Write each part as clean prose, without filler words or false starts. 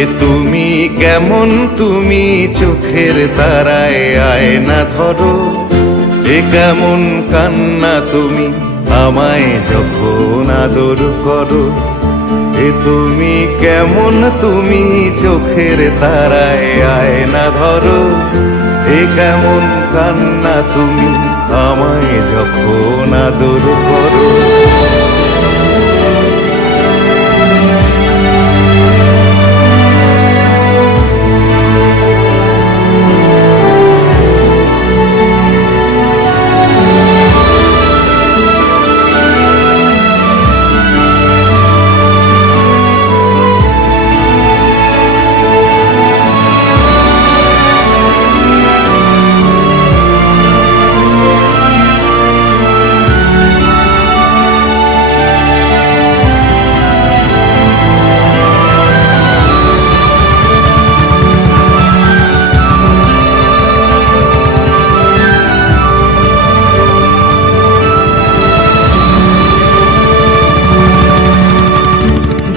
এ তুমি কেমন, তুমি চোখের তারায় আয়না ধরো। এ কেমন কান্না তুমি আমায় যখন আদর করো। এ তুমি কেমন, তুমি চোখের তারায় আয়না ধরো। এ কেমন কান্না তুমি আমায় যখন আদর করো।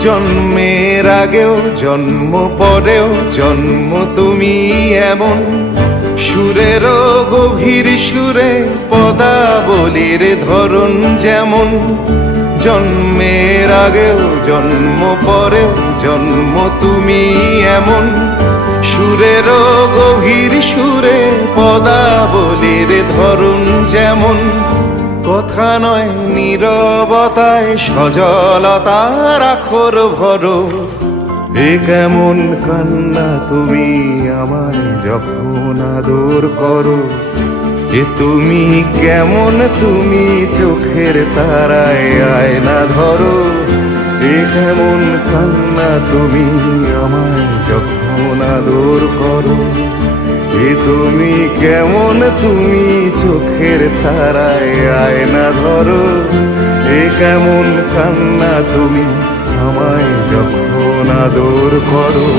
জন্মের আগেও জন্ম পরেও জন্ম তুমি এমন, সুরেরও গভীর সুরে পদাবলীর ধরন যেমন। জন্মের আগেও জন্ম পরেও জন্ম তুমি এমন, সুরেরও গভীর সুরে পদাবলীর ধরন যেমন। কথা নয় নীরবতায় সজলতার আখর ভরো। এ কেমন কান্না তুমি আমায় যখন আদর করো। এ তুমি কেমন, তুমি চোখের তারায় আয়না ধরো। এ কেমন কান্না তুমি আমায় যখন আদর করো। এ তুমি কেমন, তুমি চোখের তারায় আয়না ধরো। এ কেমন কান্না তুমি আমায় যখন আদর করো।